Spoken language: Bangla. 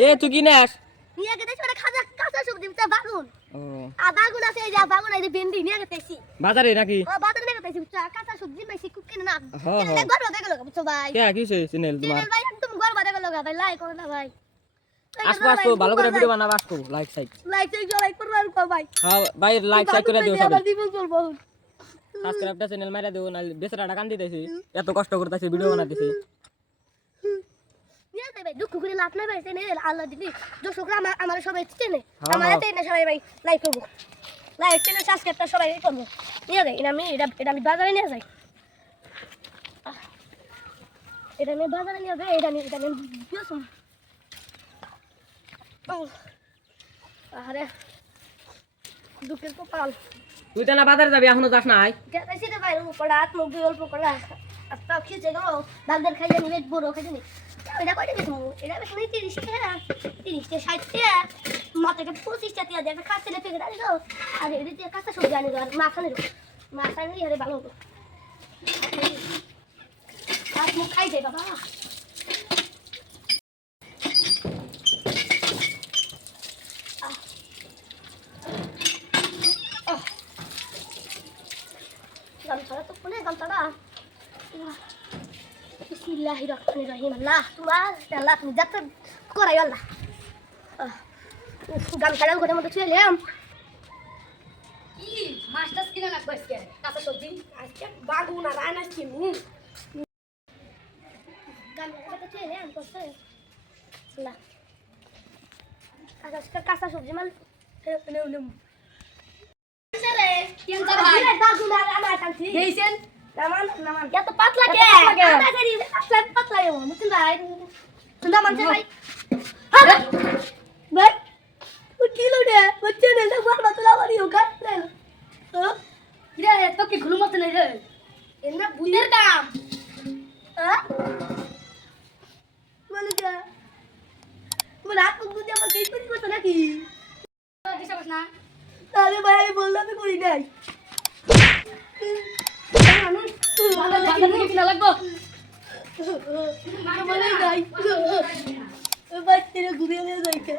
এ তুই কি নেস? নিয়ে গেছে ওটা খাজা কাঁচা সবজি তা বাগুন। ও। আর বাগুন আছে এই যে বাগুন এই ভেন্ডি নিয়ে বাজারে নাকি? ও বাজারে নিয়ে বুঝছ কাঁচা সবজি বেশি কুক কিনে না। হ্যাঁ, কিনে হ্যাঁ। ঘর বুঝছ ভাই? কে কি তোমার? ভাই একদম ভাই লাইক করো না ভাই। আসব আসব ভালো করে ভিডিও বানাবো আসব লাইক সাইক লাইক চাই লাইক করব আর ভাই। হ্যাঁ ভাই লাইক সাইক করে দিও সবাই। সাবস্ক্রাইবটা চ্যানেল দিও না দিতেছি। এত কষ্ট করতেছি ভিডিও বানাতেছি। নিয়ে ভাই দুঃখ করে লাভ নাই ভাই চেনে আল্লাহ দিদি দর্শকরা আমার আমার সবাই চেনে। আমার। চেনে সবাই ভাই লাইক করব। লাইক চেনে সাবস্ক্রাইবটা সবাই করব। নিয়ে যাই এটা আমি এটা এটা আমি বাজারে নিয়ে যাই। এটা আমি বাজারে নিয়ে যাই এটা আমি এটা আমি দিয়েছি আরে দুঃখের কপাল। তুই তো না বাজারে যাবি এখনও যাস নাই? গেছি ভাই উপরে হাত মুখ দিয়ে অল্প করে আস্তা খিচে গেল ডাক্তার খাই জানি পেট বড় খাই জানি এটা কয়টা বেশি এটা বেশি নেই তিরিশ টাকা তিরিশ টাকা ষাট টাকা মাথাকে পঁচিশ টাকা দিয়ে একটা কাঁচা লেপে গেলে আনিল আর এদিকে দিয়ে কাঁচা সবজি আনিল আর মাছ আনিল মাছ আনিলে আরে ভালো হতো হাত মুখ খাই যায় বাবা। গামছাড়া তো কোনে গামছাড়া বিসমিল্লাহির রহমানির রহিম। আল্লাহ তোমার আল্লাহ তুমি যাতে করাই আল্লাহ। উফ, গামছাড়া ঘরের মধ্যে ছুঁয়ে এলাম। কি মাছটাছ কিনে লাগবে আজকে? কাঁচা সবজি? আজকে বাগুন আর আনাজ কিনু গামছাড়া ছুঁয়ে এলাম করছে আল্লাহ। আজকে কাঁচা সবজি মাল নেউ নেউ বাগুন আর গেছেন নামান নামান এত পাতলা কে পাতলা কে? পাতলা পাতলা এমন বুঝছেন ভাই শুনতে মানছে ভাই হ্যাঁ ভাই ও কি লোডে বচ্চে নে না বাবা তোলা বাড়ি ও গাছ রে হ্যাঁ রে তো কি ঘুলু মত নাই রে এনা বুঝের কাম হ্যাঁ মানে যা মানে হাত মুখ দিয়ে আমার কেস করি করতো নাকি দিছাস না তাহলে ভাই আমি বললাম আমি করি নাই বাজার থেকে কিনা লাগবো? ঘুরিয়ে নিয়ে যাইছে